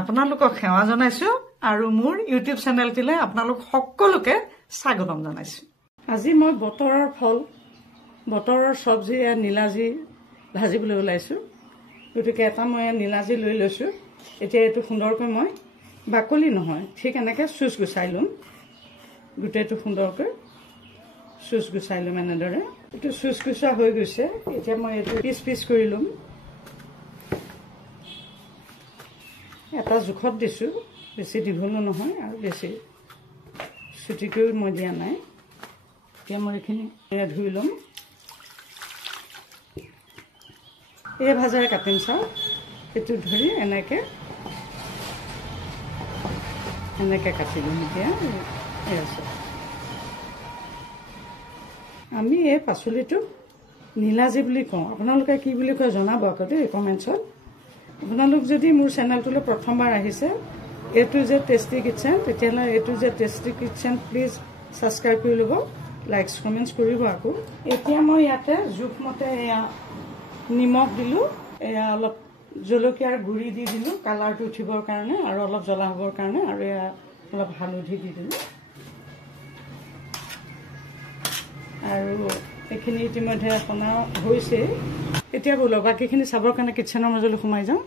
আপোনালোকক সেৱা জনাইছো আৰু মোৰ ইউটিউব চেনেলটিলে আপোনালোক সকলোকে স্বাগতম জনাইছো। আজি মই বতৰৰ ফল বতৰৰ সবজি নীলাজি ভাজিবলৈ ওলাইছো। গতিকে এটা মই নীলাজি লৈ লৈছো। এতিয়া এইটো সুন্দৰকৈ মই বাকলি নহয় ঠিক এনেকৈ চুচ গুচাই লম। গোটেইটো সুন্দৰকৈ চুচ গুচাই লম এনেদৰে। এইটো চুচ গুচা হৈ গৈছে। এতিয়া মই এইটো পিচ পিচ কৰি লম। এটা জোখত দিছো, বেছি দীঘলো নহয় আৰু বেছি ছুটিকৈ মই দিয়া নাই। এতিয়া মই এইখিনি ধুই ল'ম। এই ভাজাৰে কাটিম চাওঁ। এইটো ধৰি এনেকৈ কাটি ল'ম। এতিয়া আমি এই পাচলিটো নীলাজি বুলি কওঁ। আপোনালোকে কি বুলি কয় জনাব আকৌ দেই কমেণ্টছত। আপোনালোক যদি মোৰ চেনেলটোলৈ প্ৰথমবাৰ আহিছে এইটো যে টেষ্টি কিটচেন, তেতিয়াহ'লে এইটো যে টেষ্টি কিটচেন প্লিজ ছাবস্ক্ৰাইব কৰি ল'ব, লাইকছ কমেণ্টছ কৰিব আকৌ। এতিয়া মই ইয়াতে জোখমতে এয়া নিমখ দিলোঁ, এয়া অলপ জলকীয়াৰ গুড়ি দি দিলোঁ কালাৰটো উঠিবৰ কাৰণে আৰু অলপ জ্বলা হ'বৰ কাৰণে, আৰু এয়া অলপ হালধি দি দিলোঁ। আৰু এইখিনি ইতিমধ্যে সনা হৈছে। এতিয়া বোলো বাকীখিনি চাবৰ কাৰণে কিটচেনৰ মাজলৈ সোমাই যাওঁ।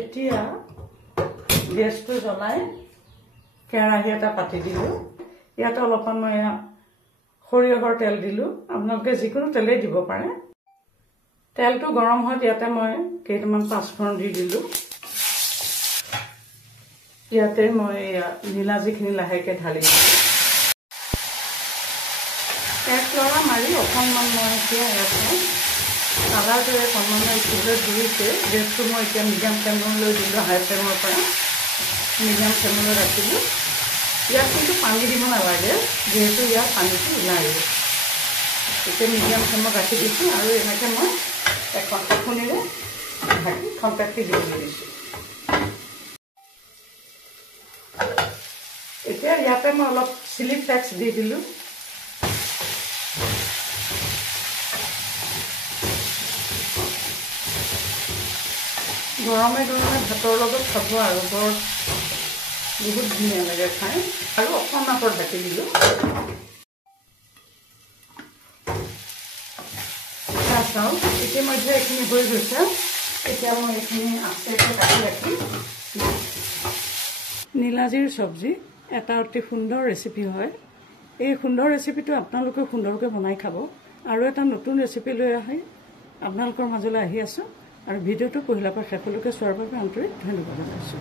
এতিয়া গেছটো জ্বলাই কেৰাহী এটা পাতি দিলোঁ। ইয়াতে অলপমান মই সৰিয়হৰ তেল দিলোঁ। আপোনালোকে যিকোনো তেলেই দিব পাৰে। তেলটো গৰম হোৱাত ইয়াতে মই কেইটামান পাঁচফোৰণ দি দিলোঁ। ইয়াতে মই নীলাজিখিনি লাহেকৈ ঢালি দিলোঁ। এক লৰা মাৰি অকণমান মই এতিয়া ইয়াতে কালাৰটোৱে অকণমান উঠিবলৈ ধৰিছে। গেছটো মই এতিয়া মিডিয়াম ফ্লেমলৈ দিলোঁ, হাই ফ্লেমৰ পৰা মিডিয়াম ফ্লেমলৈ ৰাখিলোঁ। ইয়াত কিন্তু পানী দিব নালাগে, যিহেতু ইয়াত পানীটো ওলাই। এতিয়া মিডিয়াম ফ্লেমত ৰাখি দিছোঁ আৰু এনেকৈ মই এখন ঢাকনিৰে ঢাকি খন্তেককৈ দিবলৈ দিছোঁ। এতিয়া ইয়াতে মই অলপ চিলি ফ্লেক্স দি দিলোঁ। গৰমে গৰমে ভাতৰ লগত খাব আৰু বৰ বহুত ধুনীয়া লাগে খাই। আৰু অকণমান আকৌ ঢাকি দিলোঁ। চাওক ইতিমধ্যে এইখিনি হৈ গৈছে। এতিয়া মই এইখিনি আস্তেকৈ কাটি ৰাখিম। নীলাজিৰ চব্জি এটা অতি সুন্দৰ ৰেচিপি হয়। এই সুন্দৰ ৰেচিপিটো আপোনালোকে সুন্দৰকৈ বনাই খাব। আৰু এটা নতুন ৰেচিপি লৈ আহি আপোনালোকৰ মাজলৈ আহি আছোঁ। আৰু ভিডিঅ'টো পহিলাৰ পৰা শেষলৈকে চোৱাৰ বাবে আন্তৰিক ধন্যবাদ জনাইছোঁ।